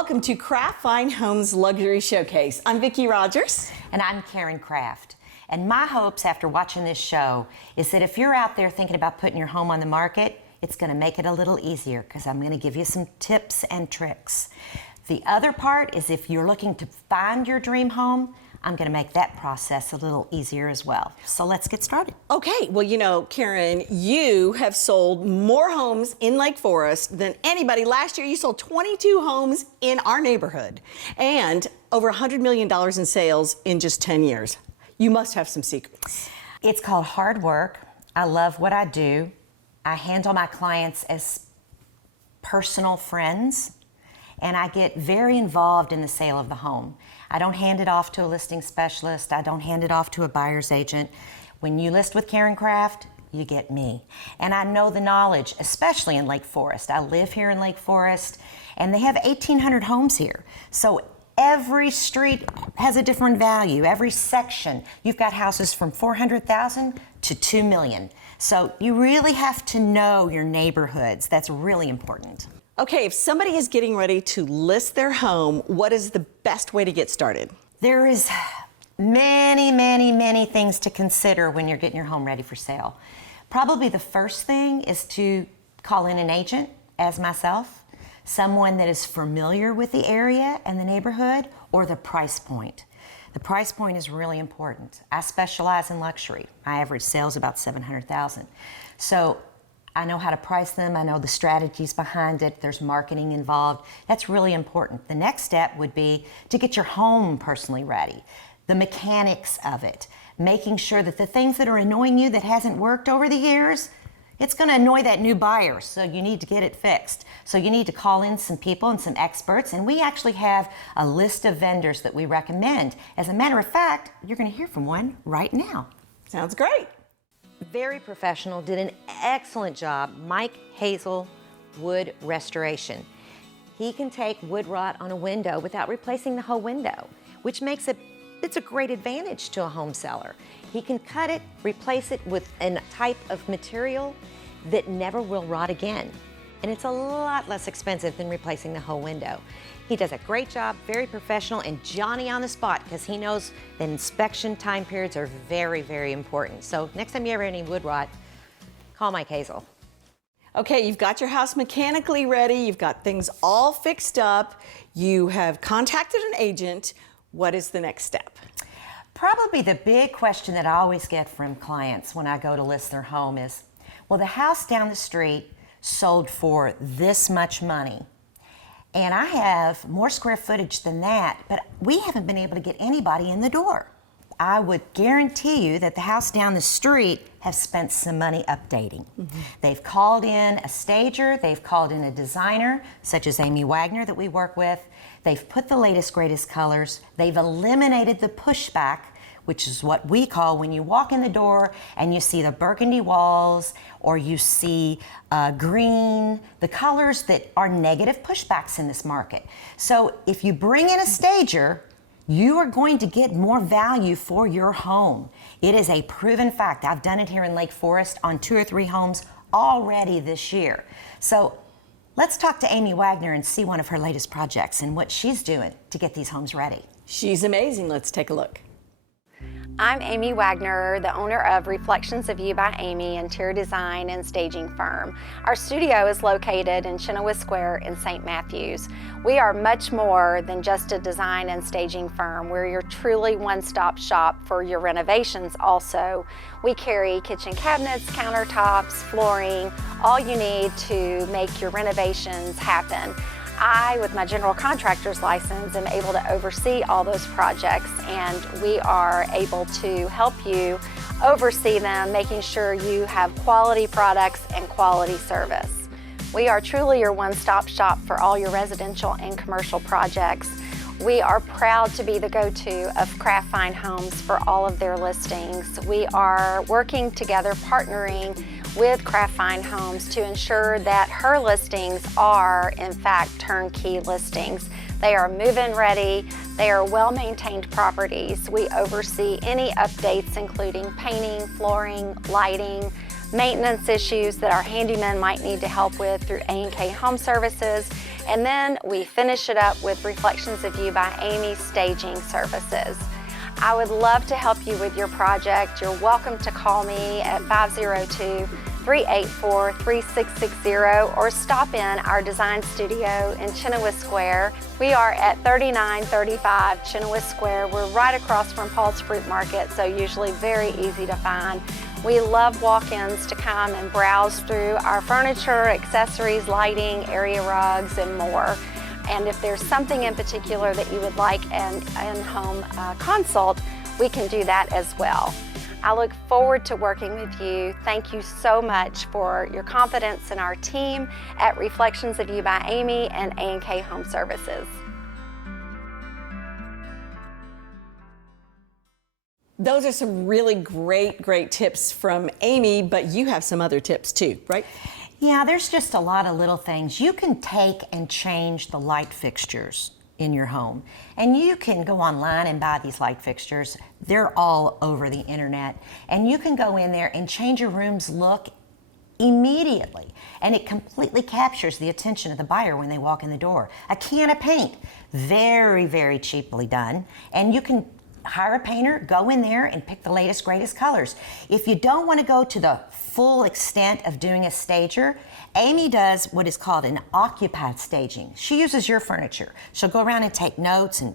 Welcome to Kraft Fine Homes Luxury Showcase. I'm Vicki Rogers. And I'm Kraft. And my hopes after watching this show is that if you're out there thinking about putting your home on the market, it's going to make it a little easier because I'm going to give you some tips and tricks. The other part is if you're looking to find your dream home, I'm going to make that process a little easier as well. So let's get started. Okay, well, you know, Karen, you have sold more homes in Lake Forest than anybody. Last year, you sold 22 homes in our neighborhood and over $100 million in sales in just 10 years. You must have some secrets. It's called hard work. I love what I do. I handle my clients as personal friends, and I get very involved in the sale of the home. I don't hand it off to a listing specialist. I don't hand it off to a buyer's agent. When you list with Kraft, you get me. And I know the knowledge, especially in Lake Forest. I live here in Lake Forest, and they have 1,800 homes here. So every street has a different value. Every section, you've got houses from $400,000 to $2 million. So you really have to know your neighborhoods. That's really important. Okay, if somebody is getting ready to list their home, what is the best way to get started? There is many things to consider when you're getting your home ready for sale. Probably the first thing is to call in an agent, as myself, someone that is familiar with the area and the neighborhood, or the price point. The price point is really important. I specialize in luxury. My average sale is about $700,000. So I know how to price them. I know the strategies behind it. There's marketing involved. That's really important. The next step would be to get your home personally ready. The mechanics of it, making sure that the things that are annoying you that hasn't worked over the years, it's going to annoy that new buyer, so you need to get it fixed. So you need to call in some people and some experts, and we actually have a list of vendors that we recommend. As a matter of fact, you're going to hear from one right now. Sounds great. Very professional, did an excellent job. Mike Hazel Wood Restoration. He can take wood rot on a window without replacing the whole window, which makes it's a great advantage to a home seller. He can cut it, replace it with a type of material that never will rot again. And it's a lot less expensive than replacing the whole window. He does a great job, very professional, and Johnny on the spot because he knows that inspection time periods are very important. So next time you ever have any wood rot, call Mike Hazel. Okay, you've got your house mechanically ready. You've got things all fixed up. You have contacted an agent. What is the next step? Probably the big question that I always get from clients when I go to list their home is, well, the house down the street sold for this much money. And I have more square footage than that, but we haven't been able to get anybody in the door. I would guarantee you that the house down the street have spent some money updating. They've called in a stager, they've called in a designer, such as Amy Wagner that we work with. They've put the latest, greatest colors. They've eliminated the pushback, which is what we call when you walk in the door and you see the burgundy walls or you see green, the colors that are negative pushbacks in this market. So if you bring in a stager, you are going to get more value for your home. It is a proven fact. I've done it here in Lake Forest on 2 or 3 homes already this year. So let's talk to Amy Wagner and see one of her latest projects and what she's doing to get these homes ready. She's amazing. Let's take a look. I'm Amy Wagner, the owner of Reflections of You by Amy, interior design and staging firm. Our studio is located in Chenoweth Square in St. Matthews. We are much more than just a design and staging firm. We're your truly one-stop shop for your renovations also. We carry kitchen cabinets, countertops, flooring, all you need to make your renovations happen. I, with my general contractor's license, am able to oversee all those projects, and we are able to help you oversee them, making sure you have quality products and quality service. We are truly your one-stop shop for all your residential and commercial projects. We are proud to be the go-to of Kraft Fine Homes for all of their listings. We are working together, partnering with Kraft Fine Homes to ensure that her listings are, in fact, turnkey listings. They are move-in ready. They are well-maintained properties. We oversee any updates, including painting, flooring, lighting, maintenance issues that our handyman might need to help with through A&K Home Services, And then we finish it up with Reflections of You by Amy Staging Services. I would love to help you with your project. You're welcome to call me at 502-384-3660 or stop in our design studio in Chenoweth Square. We are at 3935 Chenoweth Square. We're right across from Paul's Fruit Market, so usually very easy to find. We love walk-ins to come and browse through our furniture, accessories, lighting, area rugs, and more. And if there's something in particular that you would like an in-home consult, we can do that as well. I look forward to working with you. Thank you so much for your confidence in our team at Reflections of You by Amy and A&K Home Services. Those are some really great tips from Amy, but you have some other tips too, right? Yeah, there's just a lot of little things. You can take and change the light fixtures in your home. And you can go online and buy these light fixtures. They're all over the internet. And you can go in there and change your room's look immediately. And it completely captures the attention of the buyer when they walk in the door. A can of paint, very cheaply done. And you can hire a painter, go in there and pick the latest, greatest colors. If you don't want to go to the full extent of doing a stager, Amy does what is called an occupied staging. She uses your furniture. She'll go around and take notes and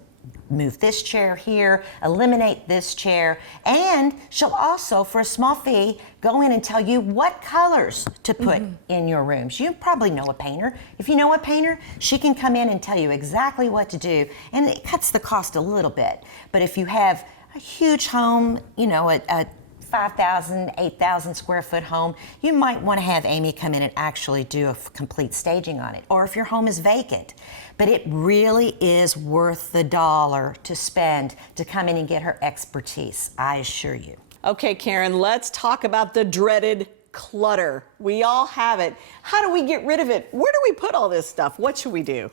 move this chair here, eliminate this chair, and she'll also, for a small fee, go in and tell you what colors to put in your rooms. You probably know a painter. If you know a painter, she can come in and tell you exactly what to do, and it cuts the cost a little bit. But if you have a huge home, you know, a 5,000, 8,000 square foot home, you might want to have Amy come in and actually do a complete staging on it. Or if your home is vacant. But it really is worth the dollar to spend to come in and get her expertise, I assure you. Okay, Karen, let's talk about the dreaded clutter. We all have it. How do we get rid of it? Where do we put all this stuff? What should we do?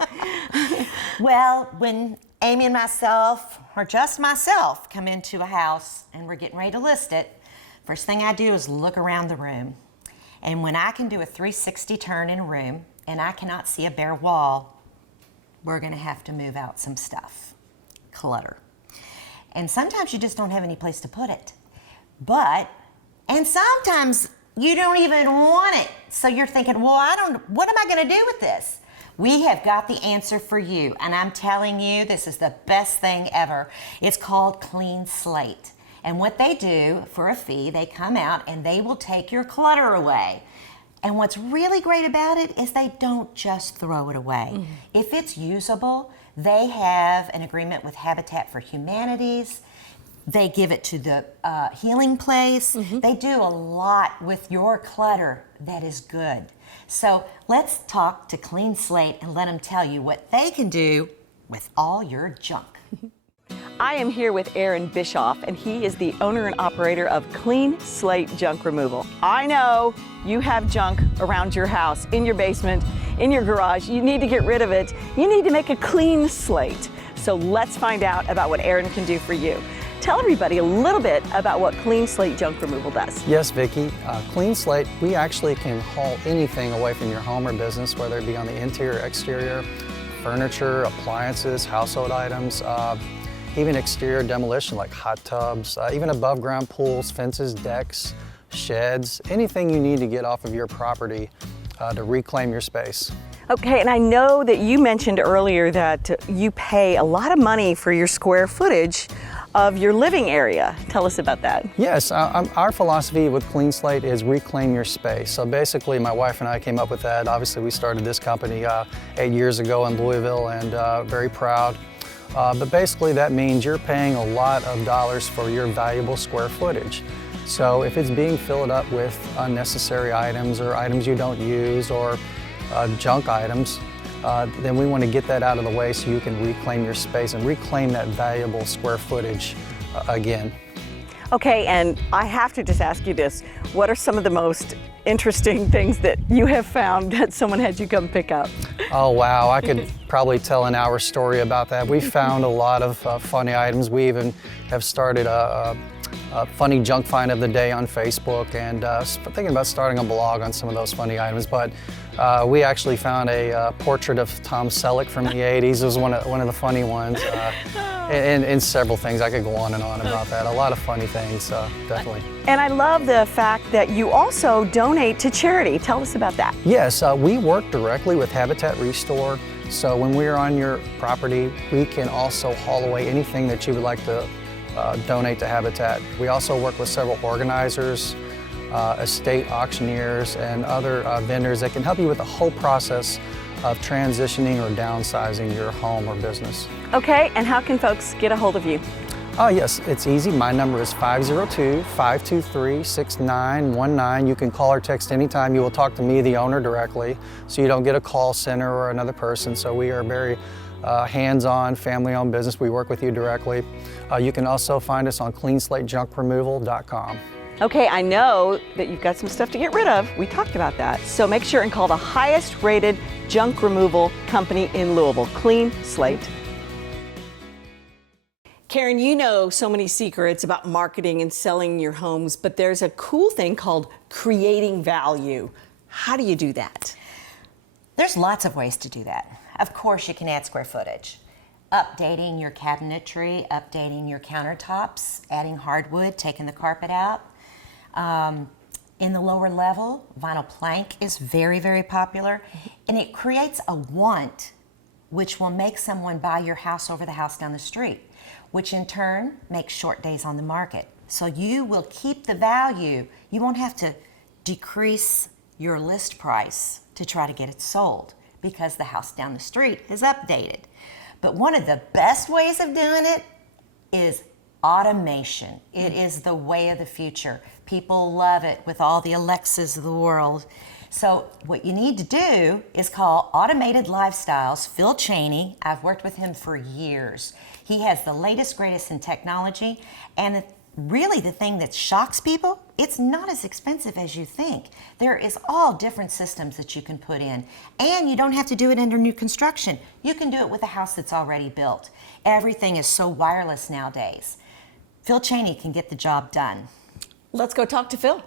Well, when Amy and myself, or just myself, come into a house and we're getting ready to list it, first thing I do is look around the room. And when I can do a 360 turn in a room and I cannot see a bare wall, we're gonna have to move out some stuff. Clutter. And sometimes you just don't have any place to put it. And sometimes you don't even want it. So you're thinking, well, what am I gonna do with this? We have got the answer for you, and I'm telling you, this is the best thing ever. It's called Clean Slate. And what they do for a fee, they come out and they will take your clutter away. And what's really great about it is they don't just throw it away. If it's usable, they have an agreement with Habitat for Humanities. They give it to the healing place. They do a lot with your clutter that is good. So let's talk to Clean Slate and let them tell you what they can do with all your junk. I am here with Aaron Bischoff, and he is the owner and operator of Clean Slate Junk Removal. I know you have junk around your house, in your basement, in your garage. You need to get rid of it. You need to make a clean slate. So let's find out about what Aaron can do for you. Tell everybody a little bit about what Clean Slate Junk Removal does. Yes, Vicki. Clean Slate, we actually can haul anything away from your home or business, whether it be on the interior, exterior, furniture, appliances, household items, even exterior demolition like hot tubs, even above ground pools, fences, decks, sheds, anything you need to get off of your property to reclaim your space. Okay, and I know that you mentioned earlier that you pay a lot of money for your square footage of your living area. Tell us about that. Yes, our philosophy with Clean Slate is reclaim your space. So basically my wife and I came up with that. Obviously we started this company 8 years ago in Louisville, and very proud. But basically that means you're paying a lot of dollars for your valuable square footage. So if it's being filled up with unnecessary items or items you don't use or junk items, then we want to get that out of the way so you can reclaim your space and reclaim that valuable square footage again. Okay, and I have to just ask you this. What are some of the most interesting things that you have found that someone had you come pick up? Oh wow, I could probably tell an hour story about that. We found a lot of funny items. We even have started a funny junk find of the day on Facebook, and thinking about starting a blog on some of those funny items. But we actually found a portrait of Tom Selleck from the 80s. It was one of the funny ones. And several things. I could go on and on about that. A lot of funny things, definitely. And I love the fact that you also donate to charity. Tell us about that. Yes, we work directly with Habitat Restore. So when we're on your property, we can also haul away anything that you would like to donate to Habitat. We also work with several organizers, estate auctioneers, and other vendors that can help you with the whole process of transitioning or downsizing your home or business. Okay, and how can folks get a hold of you? Yes, it's easy. My number is 502-523-6919. You can call or text anytime. You will talk to me, the owner, directly, so you don't get a call center or another person. So we are very hands-on, family-owned business. We work with you directly. You can also find us on cleanslatejunkremoval.com. Okay, I know that you've got some stuff to get rid of. We talked about that. So make sure and call the highest rated junk removal company in Louisville, Clean Slate. Karen, you know so many secrets about marketing and selling your homes, but there's a cool thing called creating value. How do you do that? There's lots of ways to do that. Of course, you can add square footage. Updating your cabinetry, updating your countertops, adding hardwood, taking the carpet out. In the lower level, vinyl plank is very, very popular, and it creates a want which will make someone buy your house over the house down the street, which in turn makes short days on the market. So you will keep the value. You won't have to decrease your list price to try to get it sold because the house down the street is updated. But one of the best ways of doing it is automation. It is the way of the future. People love it with all the Alexas of the world. So what you need to do is call Automated Lifestyles, Phil Cheney. I've worked with him for years. He has the latest, greatest in technology, and really the thing that shocks people, it's not as expensive as you think. There is all different systems that you can put in, and you don't have to do it under new construction. You can do it with a house that's already built. Everything is so wireless nowadays. Phil Cheney can get the job done. Let's go talk to Phil.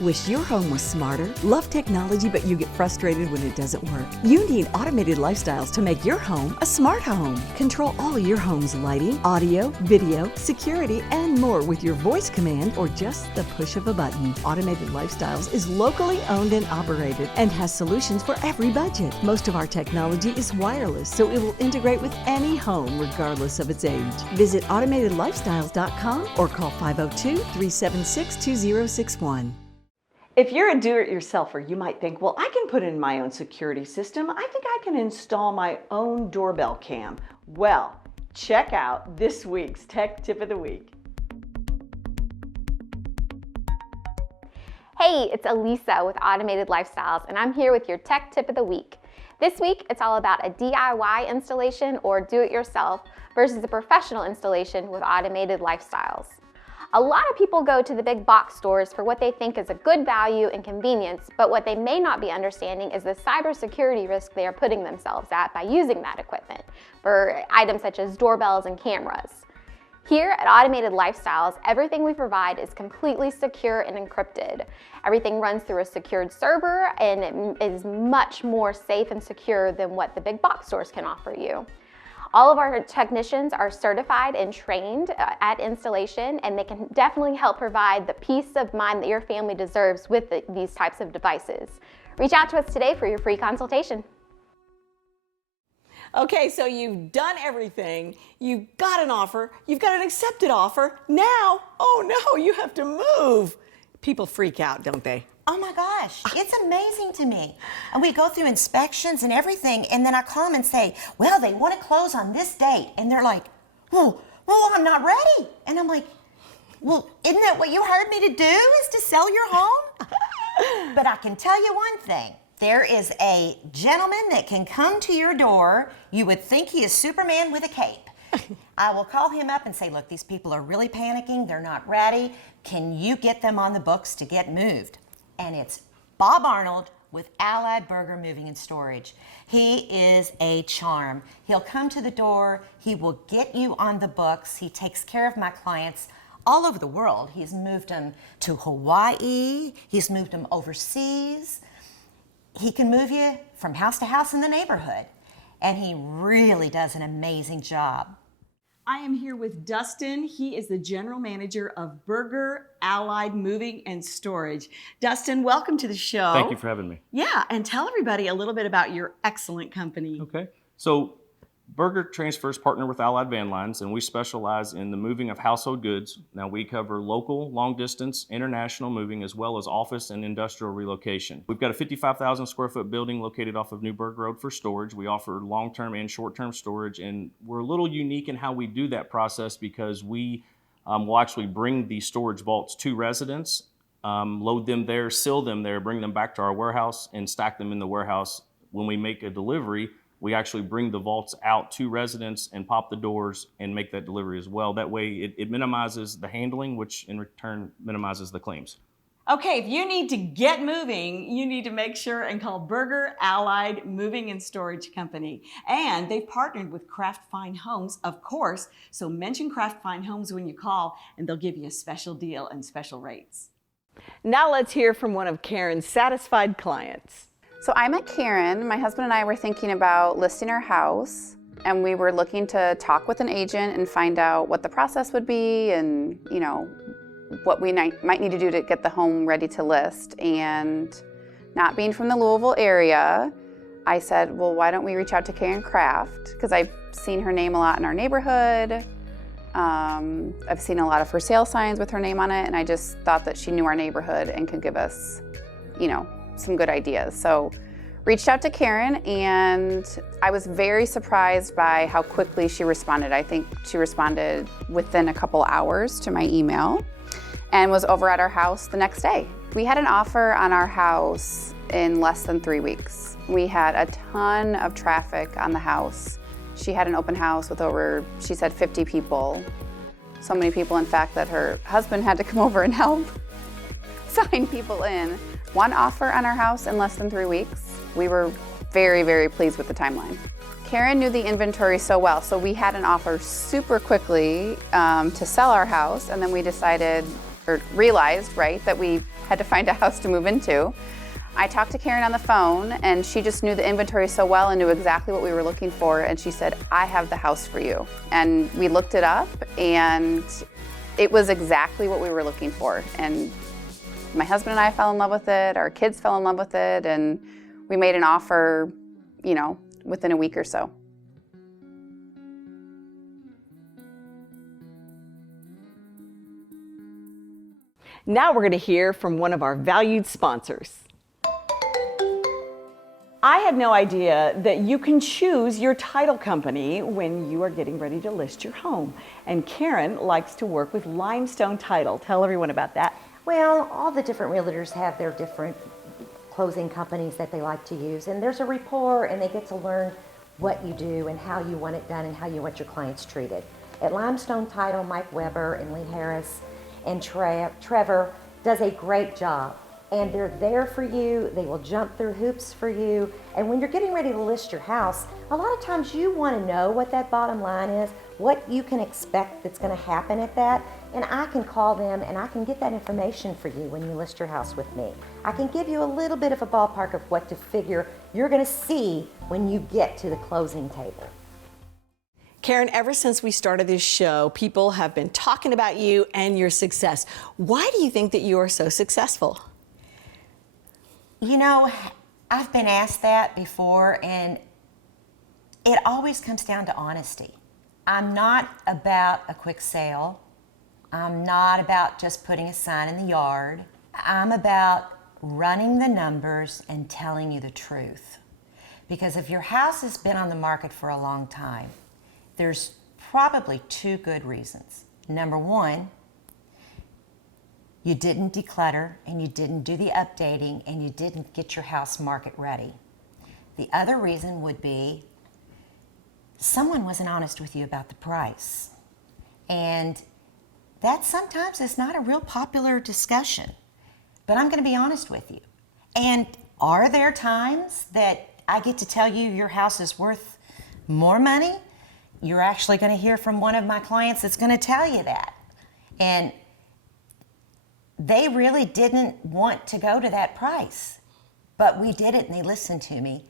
Wish your home was smarter? Love technology, but you get frustrated when it doesn't work? You need Automated Lifestyles to make your home a smart home. Control all your home's lighting, audio, video, security, and more with your voice command or just the push of a button. Automated Lifestyles is locally owned and operated and has solutions for every budget. Most of our technology is wireless, so it will integrate with any home regardless of its age. Visit AutomatedLifestyles.com or call 502-376-2061. If you're a do-it-yourselfer, you might think, well, I can put in my own security system. I think I can install my own doorbell cam. Well, check out this week's Tech Tip of the Week. Hey, it's Elisa with Automated Lifestyles, and I'm here with your Tech Tip of the Week. This week, it's all about a DIY installation or do-it-yourself versus a professional installation with Automated Lifestyles. A lot of people go to the big box stores for what they think is a good value and convenience, but what they may not be understanding is the cybersecurity risk they are putting themselves at by using that equipment for items such as doorbells and cameras. Here at Automated Lifestyles, everything we provide is completely secure and encrypted. Everything runs through a secured server and it is much more safe and secure than what the big box stores can offer you. All of our technicians are certified and trained at installation, and they can definitely help provide the peace of mind that your family deserves with these types of devices. Reach out to us today for your free consultation. Okay, so you've done everything. You've got an offer. You've got an accepted offer. Now, oh no, you have to move. People freak out, don't they? Oh my gosh, it's amazing to me. And we go through inspections and everything, and then I call them and say, well, they want to close on this date. And they're like, well, I'm not ready. And I'm like, well, isn't that what you hired me to do, is to sell your home? But I can tell you one thing. There is a gentleman that can come to your door. You would think he is Superman with a cape. I will call him up and say, look, these people are really panicking. They're not ready. Can you get them on the books to get moved? And it's Bob Arnold with Allied Burger Moving and Storage. He is a charm. He'll come to the door. He will get you on the books. He takes care of my clients all over the world. He's moved them to Hawaii. He's moved them overseas. He can move you from house to house in the neighborhood. And he really does an amazing job. I am here with Dustin. He is the general manager of Berger Allied Moving and Storage. Dustin, welcome to the show. Thank you for having me. Yeah, and tell everybody a little bit about your excellent company. Okay. So Berger Transfers partner with Allied Van Lines, and we specialize in the moving of household goods. Now we cover local, long distance, international moving, as well as office and industrial relocation. We've got a 55,000 square foot building located off of Newburgh Road for storage. We offer long-term and short-term storage, and we're a little unique in how we do that process because we will actually bring the storage vaults to residents, load them there, seal them there, bring them back to our warehouse, and stack them in the warehouse. When we make a delivery, we actually bring the vaults out to residents and pop the doors and make that delivery as well. That way it minimizes the handling, which in return minimizes the claims. Okay, if you need to get moving, you need to make sure and call Berger Allied Moving and Storage Company. And they've partnered with Kraft Fine Homes, of course, so mention Kraft Fine Homes when you call and they'll give you a special deal and special rates. Now let's hear from one of Karen's satisfied clients. So I met Karen. My husband and I were thinking about listing our house, and we were looking to talk with an agent and find out what the process would be and, you know, what we might need to do to get the home ready to list. And not being from the Louisville area, I said, well, why don't we reach out to Karen Kraft? Because I've seen her name a lot in our neighborhood. I've seen a lot of for sale signs with her name on it, and I just thought that she knew our neighborhood and could give us, you know, some good ideas. So reached out to Karen, and I was very surprised by how quickly she responded. I think she responded within a couple hours to my email and was over at our house the next day. We had an offer on our house in less than 3 weeks. We had a ton of traffic on the house. She had an open house with over, she said, 50 people. So many people, in fact, that her husband had to come over and help sign people in. One offer on our house in less than 3 weeks. We were very, very pleased with the timeline. Karen knew the inventory so well, so we had an offer super quickly to sell our house, and then we decided, or realized, right, that we had to find a house to move into. I talked to Karen on the phone, and she just knew the inventory so well and knew exactly what we were looking for, and she said, I have the house for you. And we looked it up, and it was exactly what we were looking for. And my husband and I fell in love with it, our kids fell in love with it, and we made an offer, you know, within a week or so. Now we're going to hear from one of our valued sponsors. I had no idea that you can choose your title company when you are getting ready to list your home. And Karen likes to work with Limestone Title. Tell everyone about that. Well, all the different realtors have their different closing companies that they like to use, and there's a rapport, and they get to learn what you do and how you want it done and how you want your clients treated. At Limestone Title, Mike Weber and Lee Harris and Trevor does a great job, and they're there for you. They will jump through hoops for you, and when you're getting ready to list your house, a lot of times you want to know what that bottom line is, what you can expect that's going to happen at that. And I can call them and I can get that information for you when you list your house with me. I can give you a little bit of a ballpark of what to figure you're going to see when you get to the closing table. Karen, ever since we started this show, people have been talking about you and your success. Why do you think that you are so successful? You know, I've been asked that before, and it always comes down to honesty. I'm not about a quick sale. I'm not about just putting a sign in the yard. I'm about running the numbers and telling you the truth. Because if your house has been on the market for a long time, there's probably 2 good reasons. Number 1, you didn't declutter and you didn't do the updating and you didn't get your house market ready. The other reason would be someone wasn't honest with you about the price. And that sometimes is not a real popular discussion, but I'm going to be honest with you. And are there times that I get to tell you your house is worth more money? You're actually going to hear from one of my clients that's going to tell you that. And they really didn't want to go to that price. But we did it and they listened to me.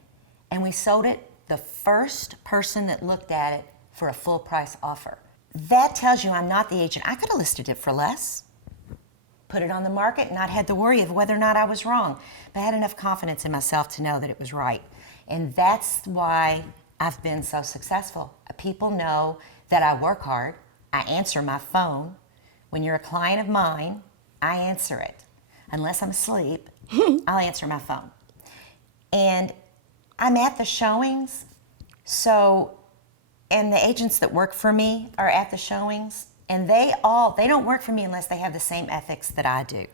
And we sold it the first person that looked at it for a full price offer. That tells you I'm not the agent. I could have listed it for less, put it on the market, and not had to worry of whether or not I was wrong. But I had enough confidence in myself to know that it was right. And that's why I've been so successful. People know that I work hard. I answer my phone. When you're a client of mine, I answer it. Unless I'm asleep, I'll answer my phone. And I'm at the showings, and the agents that work for me are at the showings, and they don't work for me unless they have the same ethics that I do.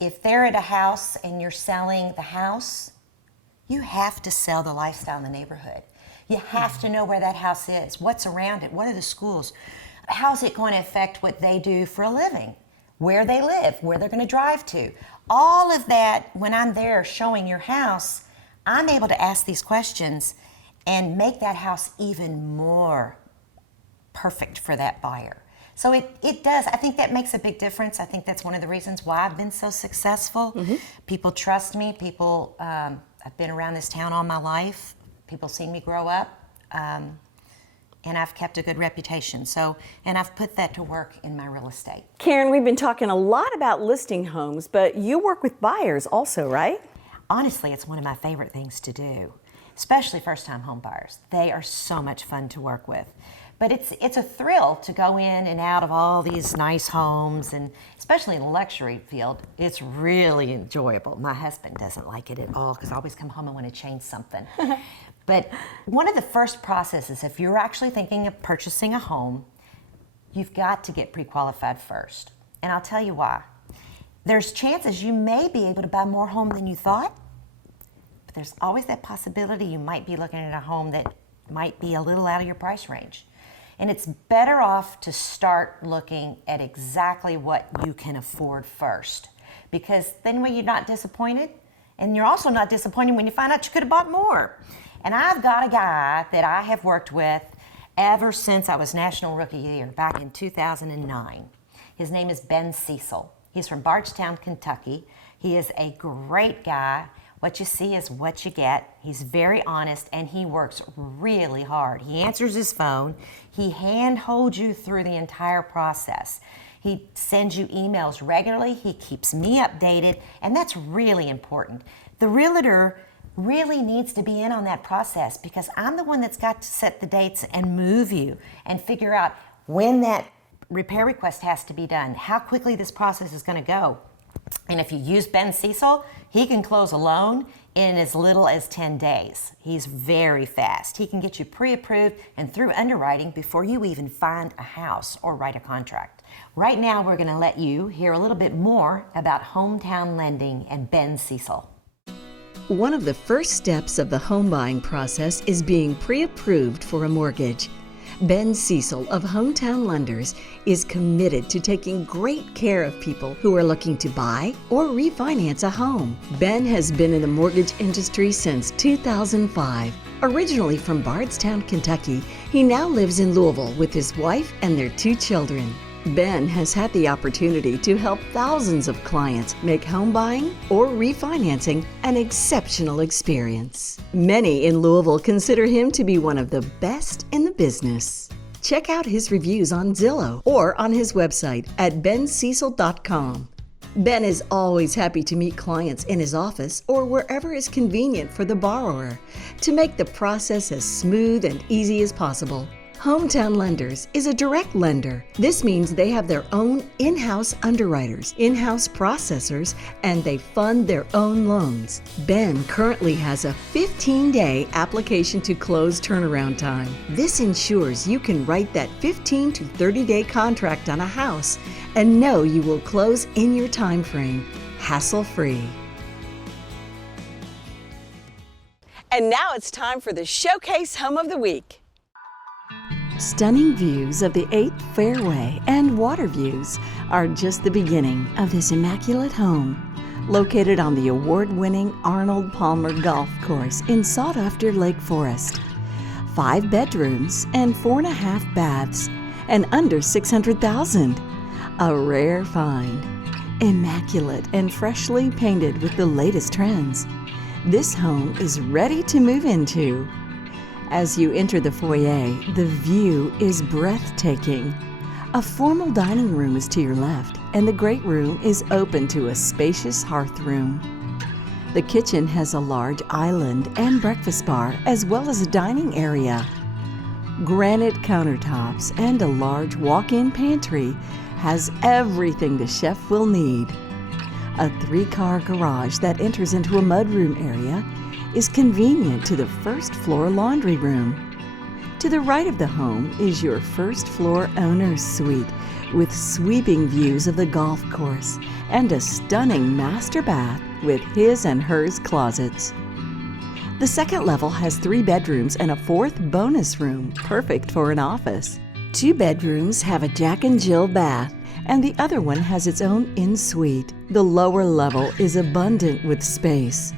If they're at a house and you're selling the house, you have to sell the lifestyle in the neighborhood. You have to know where that house is, what's around it, what are the schools, how's it going to affect what they do for a living, where they live, where they're going to drive to. All of that, when I'm there showing your house, I'm able to ask these questions and make that house even more perfect for that buyer. So it does. I think that makes a big difference. I think that's one of the reasons why I've been so successful. Mm-hmm. People trust me. I've been around this town all my life. People see me grow up. And I've kept a good reputation. And I've put that to work in my real estate. Karen, we've been talking a lot about listing homes, but you work with buyers also, right? Honestly, it's one of my favorite things to do, especially first-time home buyers. They are so much fun to work with. But it's a thrill to go in and out of all these nice homes, and especially in the luxury field, it's really enjoyable. My husband doesn't like it at all because I always come home and want to change something. But one of the first processes, if you're actually thinking of purchasing a home, you've got to get pre-qualified first. And I'll tell you why. There's chances you may be able to buy more home than you thought, but there's always that possibility you might be looking at a home that might be a little out of your price range. And it's better off to start looking at exactly what you can afford first, because then when you're not disappointed, and you're also not disappointed when you find out you could have bought more. And I've got a guy that I have worked with ever since I was National Rookie of the Year back in 2009. His name is Ben Cecil. He's from Bardstown, Kentucky. He is a great guy. What you see is what you get. He's very honest and he works really hard. He answers his phone. He hand-holds you through the entire process. He sends you emails regularly. He keeps me updated, and that's really important. The realtor really needs to be in on that process because I'm the one that's got to set the dates and move you and figure out when that repair request has to be done, how quickly this process is going to go. And if you use Ben Cecil, he can close a loan in as little as 10 days. He's very fast. He can get you pre-approved and through underwriting before you even find a house or write a contract. Right now, we're going to let you hear a little bit more about hometown lending and Ben Cecil. One of the first steps of the home buying process is being pre-approved for a mortgage. Ben Cecil of Hometown Lenders is committed to taking great care of people who are looking to buy or refinance a home. Ben has been in the mortgage industry since 2005. Originally from Bardstown, Kentucky, he now lives in Louisville with his wife and their 2 children. Ben has had the opportunity to help thousands of clients make home buying or refinancing an exceptional experience. Many in Louisville consider him to be one of the best in the business. Check out his reviews on Zillow or on his website at bencecil.com. Ben is always happy to meet clients in his office or wherever is convenient for the borrower to make the process as smooth and easy as possible. Hometown Lenders is a direct lender. This means they have their own in-house underwriters, in-house processors, and they fund their own loans. Ben currently has a 15-day application to close turnaround time. This ensures you can write that 15 to 30-day contract on a house and know you will close in your time frame, hassle-free. And now it's time for the Showcase Home of the Week. Stunning views of the 8th Fairway and water views are just the beginning of this immaculate home. Located on the award-winning Arnold Palmer Golf Course in sought-after Lake Forest. 5 bedrooms and 4.5 baths. and under $600,000. A rare find. Immaculate and freshly painted with the latest trends. This home is ready to move into. As you enter the foyer, the view is breathtaking. A formal dining room is to your left, and the great room is open to a spacious hearth room. The kitchen has a large island and breakfast bar, as well as a dining area. Granite countertops and a large walk-in pantry has everything the chef will need. A 3-car garage that enters into a mudroom area is convenient to the first floor laundry room. To the right of the home is your first floor owner's suite with sweeping views of the golf course and a stunning master bath with his and hers closets. The second level has 3 bedrooms and a 4th bonus room, perfect for an office. 2 bedrooms have a Jack and Jill bath, and the other one has its own in-suite. The lower level is abundant with space.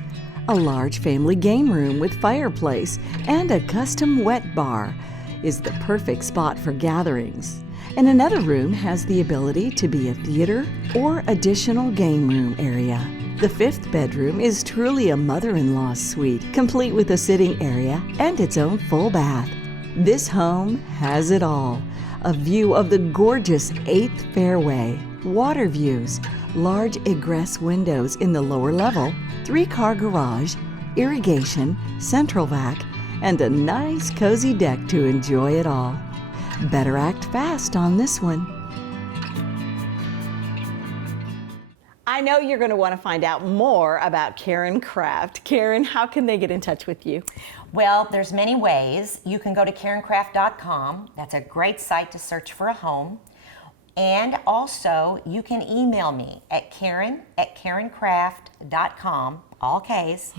A large family game room with fireplace and a custom wet bar is the perfect spot for gatherings. And another room has the ability to be a theater or additional game room area. The 5th bedroom is truly a mother-in-law's suite, complete with a sitting area and its own full bath. This home has it all. A view of the gorgeous 8th fairway, water views, large egress windows in the lower level, 3-car garage, irrigation, central vac, and a nice cozy deck to enjoy it all. Better act fast on this one. I know you're going to want to find out more about Karen Kraft. Karen, how can they get in touch with you? Well, there's many ways. You can go to KarenCraft.com. That's a great site to search for a home. And also, you can email me at Karen@KarenCraft.com, all K's,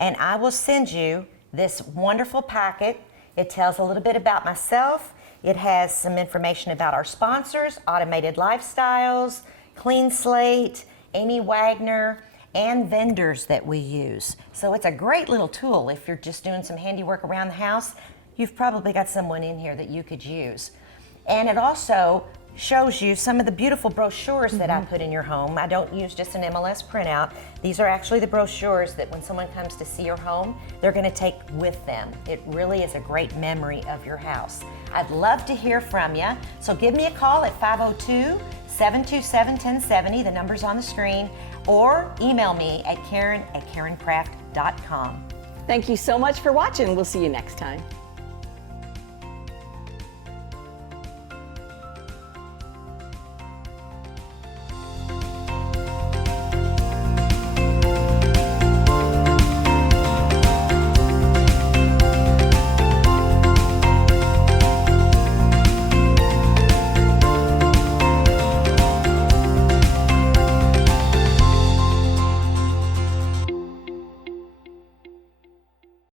and I will send you this wonderful packet. It tells a little bit about myself. It has some information about our sponsors, Automated Lifestyles, Clean Slate, Amy Wagner, and vendors that we use. So it's a great little tool if you're just doing some handiwork around the house. You've probably got someone in here that you could use. And it also shows you some of the beautiful brochures that I put in your home. I don't use just an MLS printout. These are actually the brochures that when someone comes to see your home, they're going to take with them. It really is a great memory of your house. I'd love to hear from you, so give me a call at 502-727-1070, the number's on the screen, or email me at Karen@KarenCraft.com. Thank you so much for watching. We'll see you next time.